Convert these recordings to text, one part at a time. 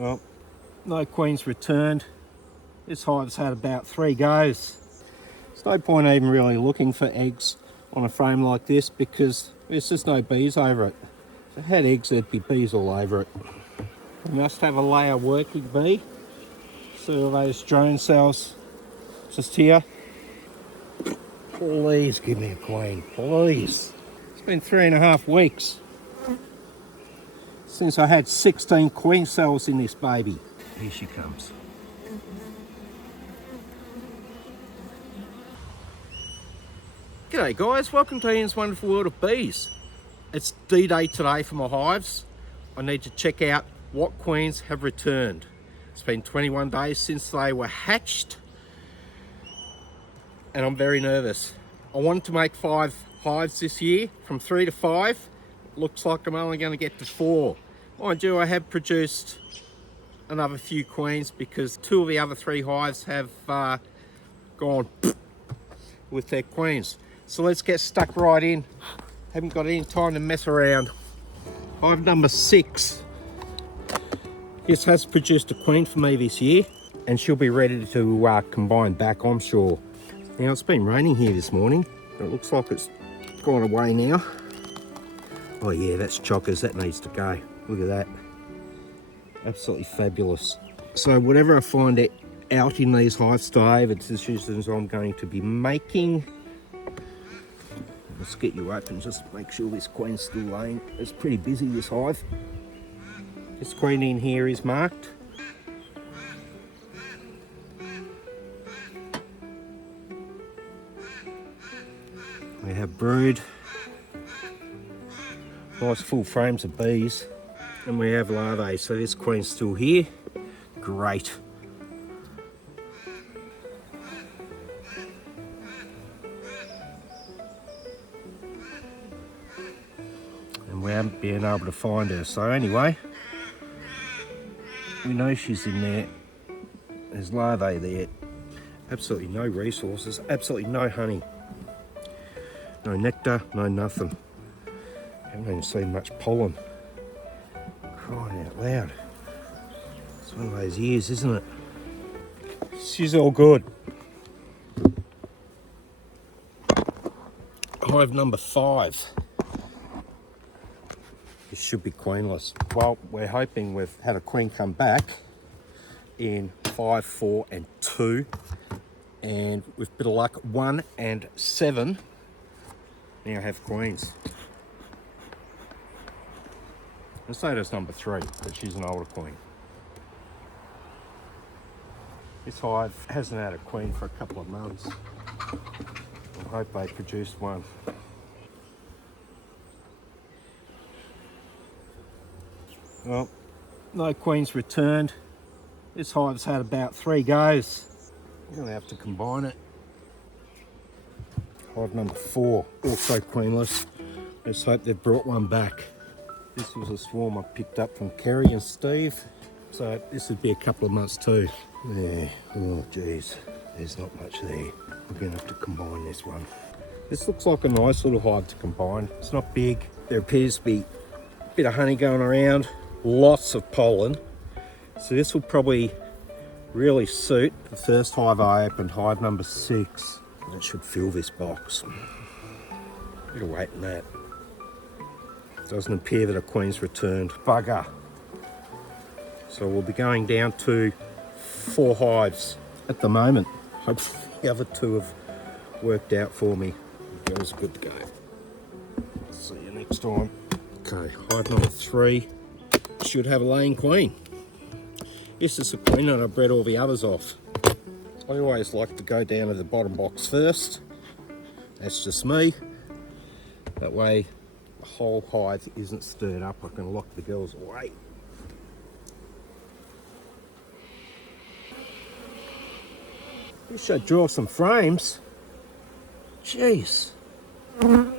Well, no queens returned. This hive's had about 3 goes. There's no point even really looking for eggs on a frame like this because there's just no bees over it. If it had eggs, there'd be bees all over it. We must have a layer working bee. See all those drone cells just here. Please give me a queen, please. It's been 3.5 weeks since I had 16 queen cells in this baby. Here she comes. G'day guys, welcome to Ian's Wonderful World of Bees. It's D-Day today for my hives. I need to check out what queens have returned. It's been 21 days since they were hatched and I'm very nervous. I wanted to make 5 hives this year, from 3 to 5. Looks like I'm only going to get to 4. Mind you, I have produced another few queens because 2 of the other 3 hives have gone with their queens. So let's get stuck right in. Haven't got any time to mess around. Hive number 6. This has produced a queen for me this year and she'll be ready to combine back, I'm sure. Now it's been raining here this morning, but it looks like it's gone away now. Oh yeah, that's chockers, that needs to go. Look at that. Absolutely fabulous. So whatever I find out in these hives today, the decisions I'm going to be making. Let's get you open, just make sure this queen's still laying. It's pretty busy, this hive. This queen in here is marked. We have brood. Nice full frames of bees. And we have larvae, so this queen's still here. Great. And we haven't been able to find her, so anyway, we know she's in there. There's larvae there. Absolutely no resources, absolutely no honey. No nectar, no nothing. Haven't even seen much pollen. Crying out loud. It's one of those years, isn't it? She's all good. Hive number 5. This should be queenless. Well, we're hoping we've had a queen come back in 5, 4 and 2. And with a bit of luck, 1 and 7 now have queens. And so does number 3, but she's an older queen. This hive hasn't had a queen for a couple of months. I hope they produced one. Well, no queens returned. This hive's had about 3 goes. I'm going to have to combine it. Hive number 4, also queenless. Let's hope they've brought one back. This was a swarm I picked up from Kerry and Steve. So this would be a couple of months too. There, oh geez, there's not much there. We're going to have to combine this one. This looks like a nice little hive to combine. It's not big. There appears to be a bit of honey going around, lots of pollen. So this will probably really suit the first hive I opened, hive number 6. That should fill this box. Bit of weight in that. Doesn't appear that a queen's returned. Bugger. So we'll be going down to 4 hives at the moment. Hopefully the other 2 have worked out for me. The girls are good to go. See you next time. Okay, hive number 3 should have a laying queen. This is a queen and I bred all the others off. I always like to go down to the bottom box first. That's just me. That way the whole hive isn't stirred up. I can lock the girls away. You should draw some frames. Jeez. Looking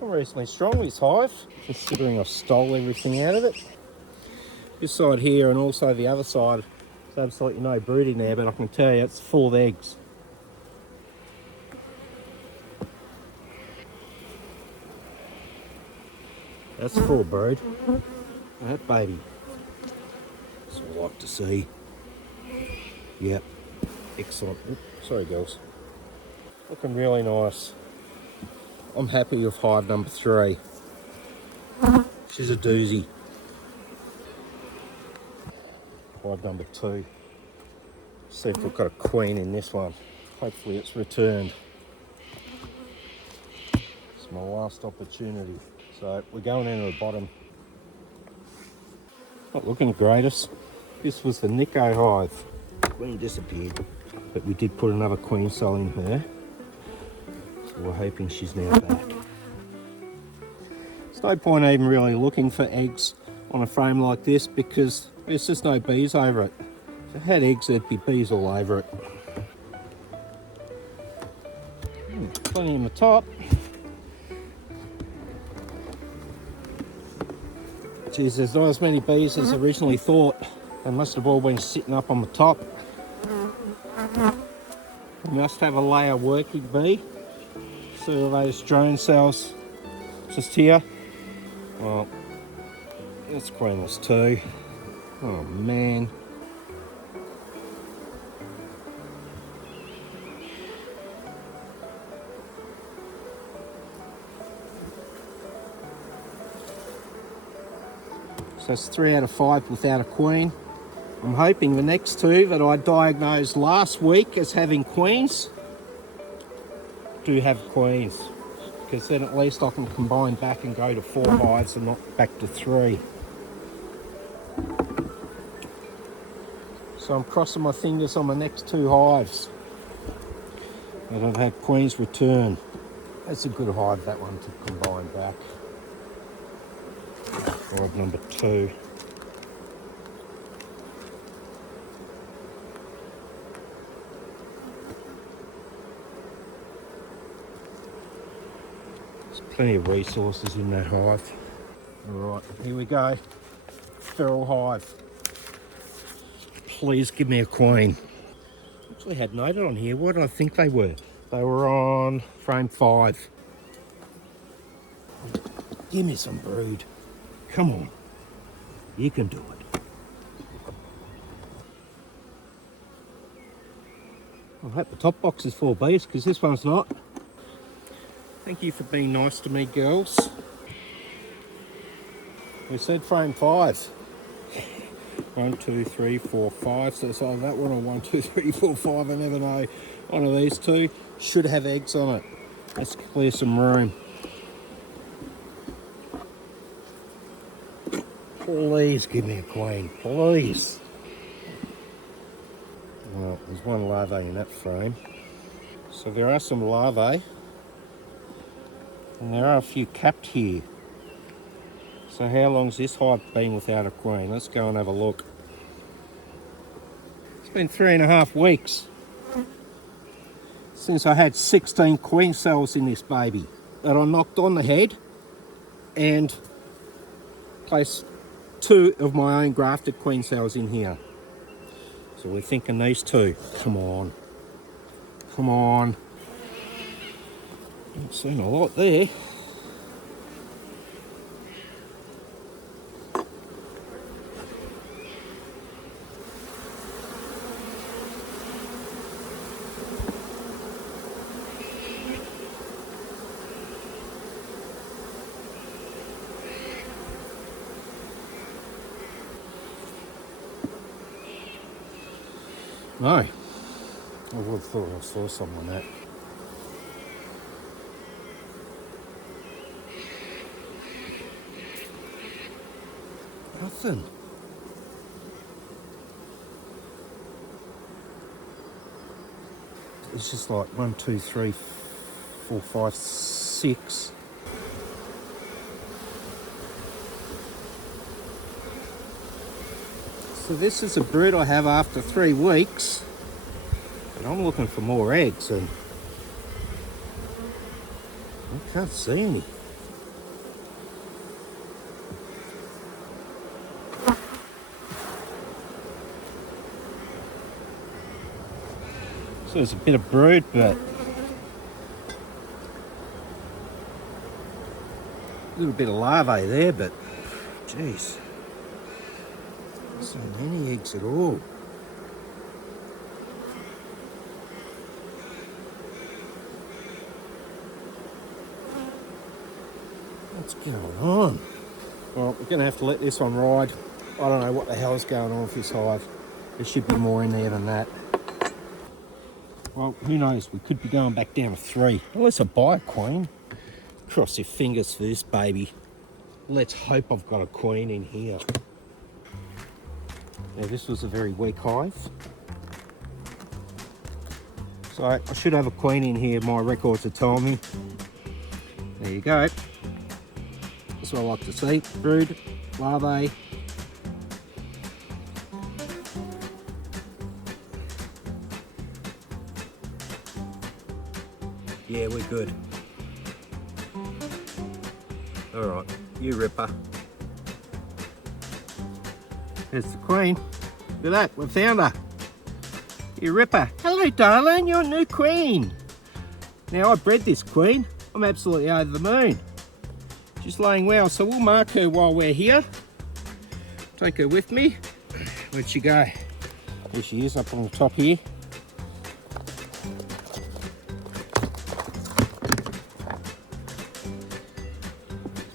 reasonably strong, this hive, considering I've stole everything out of it. This side here and also the other side, there's absolutely no brood in there, but I can tell you it's full of eggs. That's full brood. That baby. That's what I like to see. Yep, excellent. Oops, sorry girls. Looking really nice. I'm happy with hive number 3. She's a doozy. Hive number 2. See if we've got a queen in this one. Hopefully it's returned. It's my last opportunity. So we're going into the bottom. Not looking the greatest. This was the Nico hive. Queen disappeared. But we did put another queen cell in her. So we're hoping she's now back. There's no point even really looking for eggs on a frame like this because there's just no bees over it. If it had eggs, there'd be bees all over it. Plenty on the top. Geez, there's not as many bees as originally thought. They must have all been sitting up on the top. We must have a layer working bee. See all those drone cells just here. Well, that's queenless too. Oh man. So it's 3 out of 5 without a queen. I'm hoping the next 2 that I diagnosed last week as having queens do have queens, because then at least I can combine back and go to 4 hives and not back to 3. So I'm crossing my fingers on the next 2 hives that I've had queens return. That's a good hive, that one, to combine back. Hive number 2. There's plenty of resources in that hive. Alright, here we go. Feral hive. Please give me a queen. Actually had noted on here what I think they were. They were on frame 5. Give me some brood. Come on. You can do it. I hope the top box is 4 bees because this one's not. Thank you for being nice to me, girls. We said frame 5. 1, 2, 3, 4, 5. So it's either that one or 1, 2, 3, 4, 5. I never know. One of these 2 should have eggs on it. Let's clear some room. Please give me a queen, please. Well, there's 1 larvae in that frame. So there are some larvae. And there are a few capped here. So how long's this hive been without a queen? Let's go and have a look. It's been 3.5 weeks since I had 16 queen cells in this baby that I knocked on the head and placed 2 of my own grafted queen cells in here. So we're thinking these 2. Come on. Come on. I've seen a lot there. No, I would have thought I saw something on that. Nothing. It's just like 1, 2, 3, 4, 5, 6. So this is a brood I have after 3 weeks, and I'm looking for more eggs, and I can't see any. So there's a bit of brood, but a little bit of larvae there, but geez. So many eggs at all. What's going on? Well, we're going to have to let this one ride. I don't know what the hell is going on with this hive. There should be more in there than that. Well, who knows? We could be going back down to 3. Unless I buy a queen. Cross your fingers for this baby. Let's hope I've got a queen in here. Now, this was a very weak hive. So I should have a queen in here. My records are telling me. There you go. That's what I like to see. Brood, larvae. Yeah, we're good. All right, you ripper. There's the queen. Look at that, we found her. You ripper. Hello, darling, you're a new queen. Now, I bred this queen. I'm absolutely over the moon. She's laying well, so we'll mark her while we're here. Take her with me. Where'd she go? There she is, up on the top here.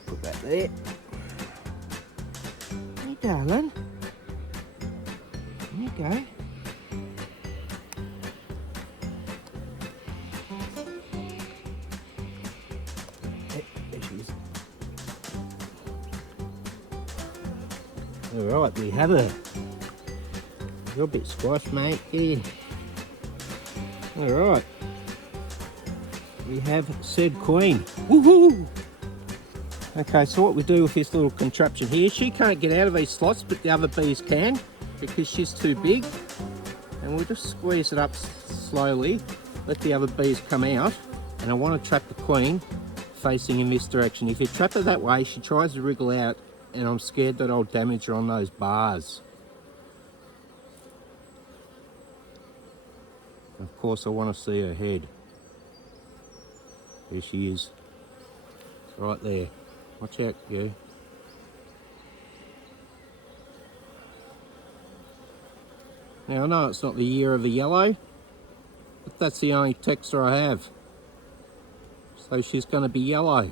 Put that there. Hey, darling. There you go. There she is. All right, we have her. You're a bit squashed, mate. Yeah. All right. We have said queen. Woohoo! Okay, so what we do with this little contraption here, she can't get out of these slots, but the other bees can because she's too big. And we'll just squeeze it up slowly, let the other bees come out. And I want to trap the queen facing in this direction. If you trap her that way, she tries to wriggle out, and I'm scared that I'll damage her on those bars. Of course, I want to see her head. There she is. It's right there. Watch out, you. Now, I know it's not the year of the yellow, but that's the only texture I have. So she's going to be yellow.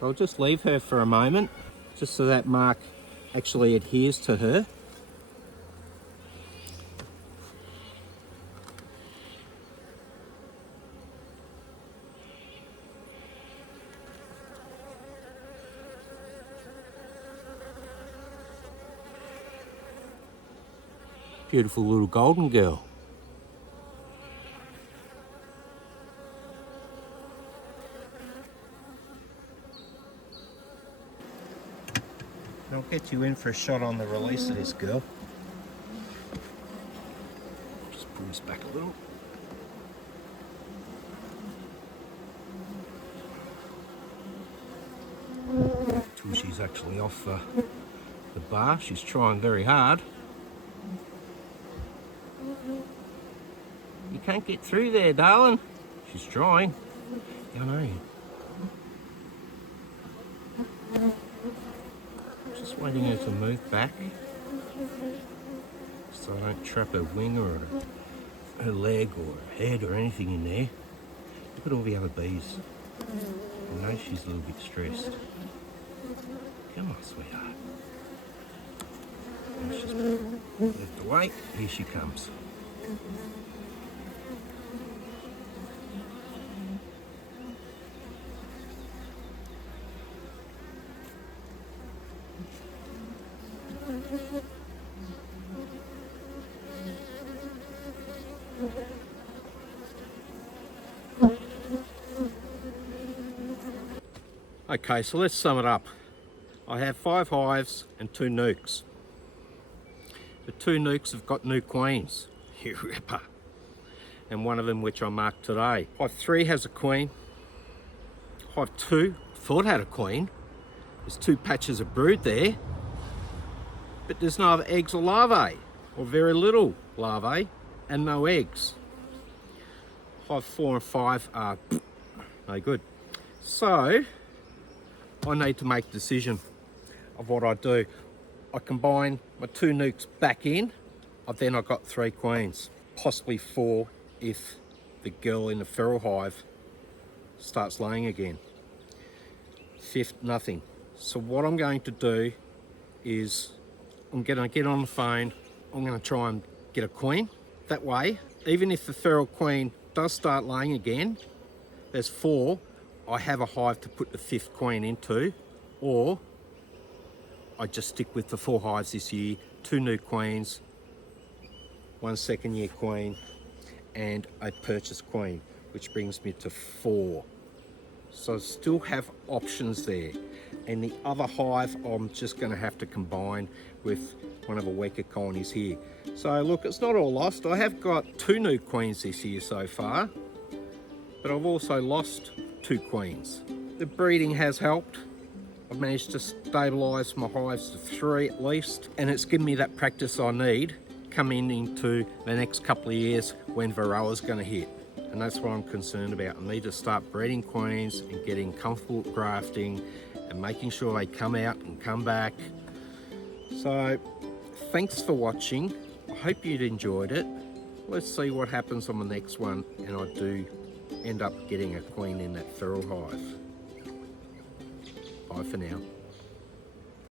So I'll just leave her for a moment, just so that mark actually adheres to her. Beautiful little golden girl. I'll get you in for a shot on the release of this girl. Just pull this back a little. Till she's actually off the bar. She's trying very hard. You can't get through there, darling. She's trying. I know. Just waiting her to move back so I don't trap her wing or her leg or her head or anything in there. Look at all the other bees. I know she's a little bit stressed. Come on, sweetheart. And she's moved away. Here she comes. Okay, so let's sum it up. I have 5 hives and 2 nukes. The 2 nukes have got new queens. You ripper. And one of them which I marked today. Hive 3 has a queen. Hive 2 thought had a queen. There's 2 patches of brood there. But there's no other eggs or larvae. Or very little larvae and no eggs. Hive 4 and 5 are no good. So I need to make a decision of what I do. I combine my 2 nukes back in, then I got 3 queens, possibly 4 if the girl in the feral hive starts laying again. 5th, nothing. So what I'm going to do is I'm going to get on the phone, I'm going to try and get a queen. That way, even if the feral queen does start laying again, there's 4, I have a hive to put the 5th queen into, or I just stick with the 4 hives this year, 2 new queens, 1 second-year queen, and a purchase queen, which brings me to 4. So I still have options there. And the other hive, I'm just going to have to combine with one of the weaker colonies here. So look, it's not all lost. I have got 2 new queens this year so far, but I've also lost 2 queens. The breeding has helped. I've managed to stabilise my hives to 3 at least, and it's given me that practice I need coming into the next couple of years when Varroa's going to hit. And that's what I'm concerned about. I need to start breeding queens and getting comfortable with grafting and making sure they come out and come back. So thanks for watching. I hope you'd enjoyed it. Let's see what happens on the next one, and I do end up getting a queen in that feral hive. Bye for now.